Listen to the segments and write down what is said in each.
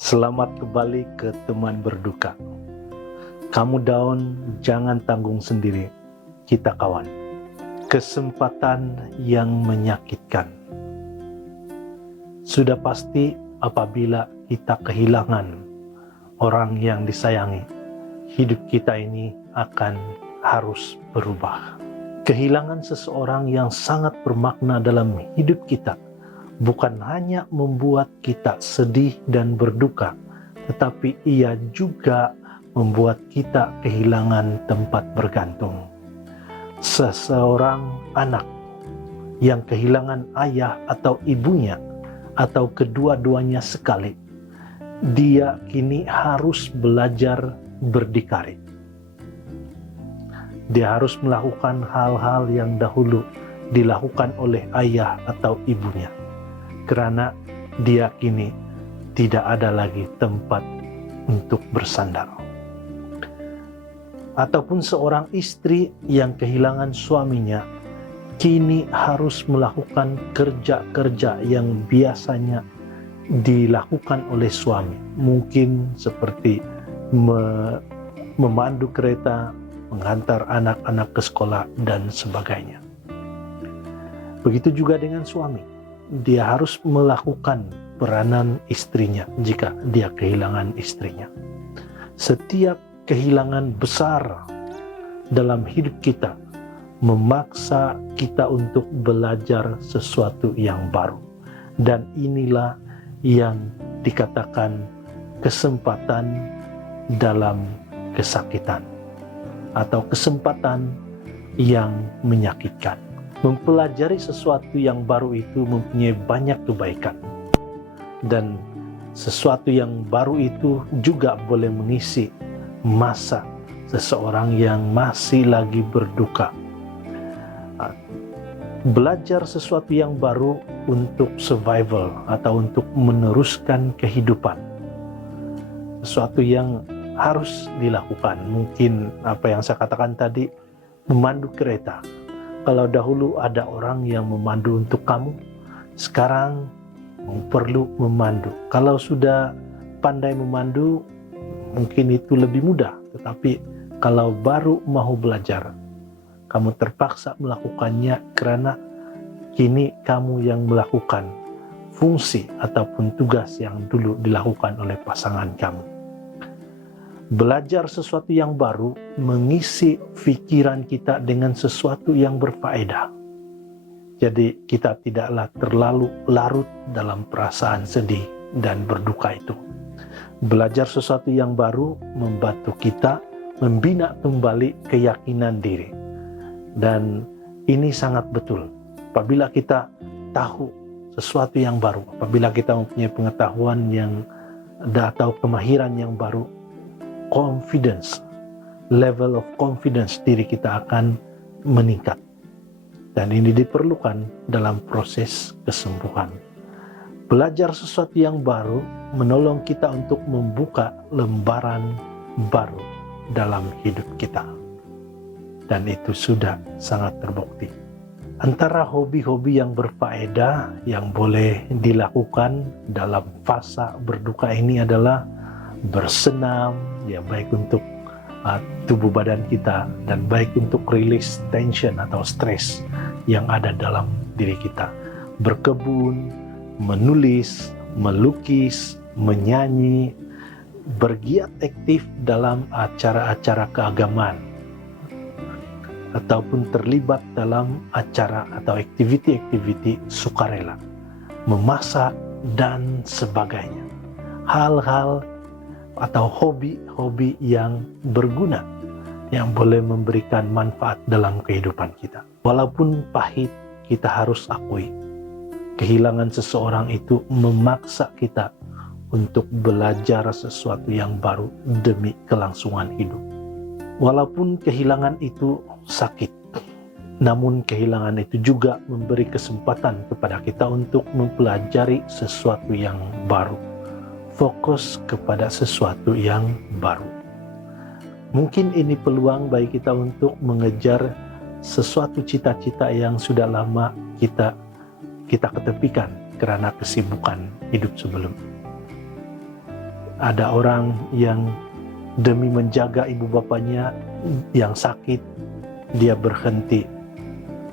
Selamat kembali ke teman berduka. Kamu down, jangan tanggung sendiri. Kita kawan. Kesempatan yang menyakitkan. Sudah pasti apabila kita kehilangan orang yang disayangi, hidup kita ini akan harus berubah. Kehilangan seseorang yang sangat bermakna dalam hidup kita bukan hanya membuat kita sedih dan berduka, tetapi ia juga membuat kita kehilangan tempat bergantung. Seseorang anak yang kehilangan ayah atau ibunya, atau kedua-duanya sekali, dia kini harus belajar berdikari. Dia harus melakukan hal-hal yang dahulu dilakukan oleh ayah atau ibunya, karena dia kini tidak ada lagi tempat untuk bersandar. Ataupun seorang istri yang kehilangan suaminya, kini harus melakukan kerja-kerja yang biasanya dilakukan oleh suami. Mungkin seperti memandu kereta, menghantar anak-anak ke sekolah, dan sebagainya. Begitu juga dengan suami. Dia harus melakukan peranan istrinya jika dia kehilangan istrinya. Setiap kehilangan besar dalam hidup kita memaksa kita untuk belajar sesuatu yang baru. Dan inilah yang dikatakan kesempatan dalam kesakitan, atau kesempatan yang menyakitkan. Mempelajari sesuatu yang baru itu mempunyai banyak kebaikan, dan sesuatu yang baru itu juga boleh mengisi masa seseorang yang masih lagi berduka. Belajar sesuatu yang baru untuk survival atau untuk meneruskan kehidupan, sesuatu yang harus dilakukan. Mungkin apa yang saya katakan tadi, memandu kereta. Kalau dahulu ada orang yang memandu untuk kamu, sekarang perlu memandu. Kalau sudah pandai memandu, mungkin itu lebih mudah. Tetapi kalau baru mau belajar, kamu terpaksa melakukannya karena kini kamu yang melakukan fungsi ataupun tugas yang dulu dilakukan oleh pasangan kamu. Belajar sesuatu yang baru mengisi pikiran kita dengan sesuatu yang berfaedah. Jadi kita tidaklah terlalu larut dalam perasaan sedih dan berduka itu. Belajar sesuatu yang baru membantu kita membina kembali keyakinan diri. Dan ini sangat betul. Apabila kita tahu sesuatu yang baru, apabila kita mempunyai pengetahuan yang atau kemahiran yang baru, confidence, level of confidence diri kita akan meningkat. Dan ini diperlukan dalam proses kesembuhan. Belajar sesuatu yang baru menolong kita untuk membuka lembaran baru dalam hidup kita. Dan itu sudah sangat terbukti. Antara hobi-hobi yang berfaedah yang boleh dilakukan dalam fase berduka ini adalah bersenam, ya, baik untuk tubuh badan kita dan baik untuk rilis tension atau stres yang ada dalam diri kita. Berkebun, menulis, melukis, menyanyi, bergiat aktif dalam acara-acara keagamaan, ataupun terlibat dalam acara atau aktiviti-aktiviti sukarela, memasak, dan sebagainya. Hal-hal atau hobi-hobi yang berguna, yang boleh memberikan manfaat dalam kehidupan kita. Walaupun pahit, kita harus akui, kehilangan seseorang itu memaksa kita untuk belajar sesuatu yang baru demi kelangsungan hidup. Walaupun kehilangan itu sakit, namun kehilangan itu juga memberi kesempatan kepada kita untuk mempelajari sesuatu yang baru. Fokus kepada sesuatu yang baru. Mungkin ini peluang bagi kita untuk mengejar sesuatu cita-cita yang sudah lama kita ketepikan karena kesibukan hidup sebelum. Ada orang yang demi menjaga ibu bapanya yang sakit, dia berhenti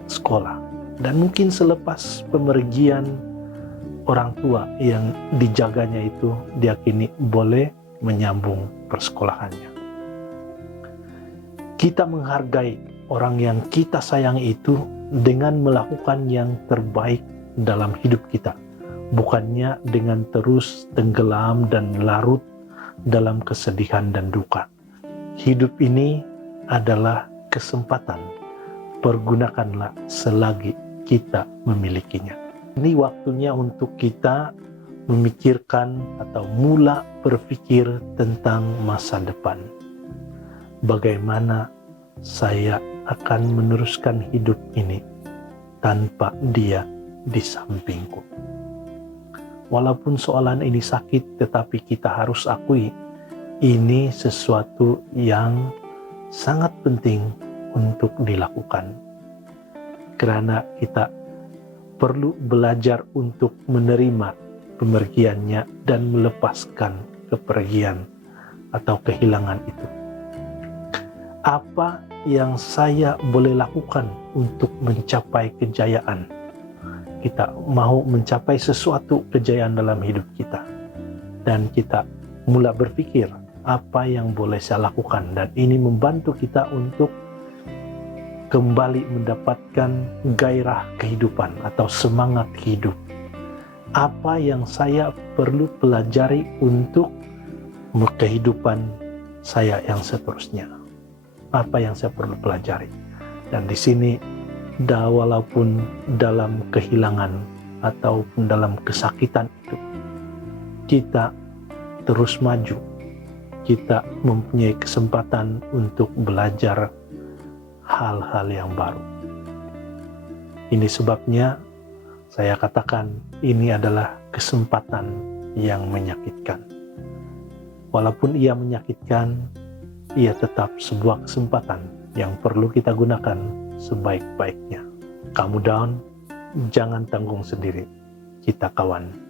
sekolah. Dan mungkin selepas pemergian orang tua yang dijaganya itu, dia kini boleh menyambung persekolahannya. Kita menghargai orang yang kita sayangi itu dengan melakukan yang terbaik dalam hidup kita, bukannya dengan terus tenggelam dan larut dalam kesedihan dan duka. Hidup ini adalah kesempatan, pergunakanlah selagi kita memilikinya. Ini waktunya untuk kita memikirkan atau mula berpikir tentang masa depan. Bagaimana saya akan meneruskan hidup ini tanpa dia di sampingku. Walaupun soalan ini sakit, tetapi kita harus akui ini sesuatu yang sangat penting untuk dilakukan. Karena kita perlu belajar untuk menerima pemergiannya dan melepaskan kepergian atau kehilangan itu. Apa yang saya boleh lakukan untuk mencapai kejayaan? Kita mau mencapai sesuatu kejayaan dalam hidup kita, dan kita mula berpikir apa yang boleh saya lakukan, dan ini membantu kita untuk kembali mendapatkan gairah kehidupan atau semangat hidup. Apa yang saya perlu pelajari untuk kehidupan saya yang seterusnya? Apa yang saya perlu pelajari? Dan di sini walaupun dalam kehilangan ataupun dalam kesakitan itu, kita terus maju. Kita mempunyai kesempatan untuk belajar hal-hal yang baru. Ini sebabnya saya katakan ini adalah kesempatan yang menyakitkan. Walaupun ia menyakitkan, ia tetap sebuah kesempatan yang perlu kita gunakan sebaik-baiknya. Kamu down, jangan tanggung sendiri. Kita kawan.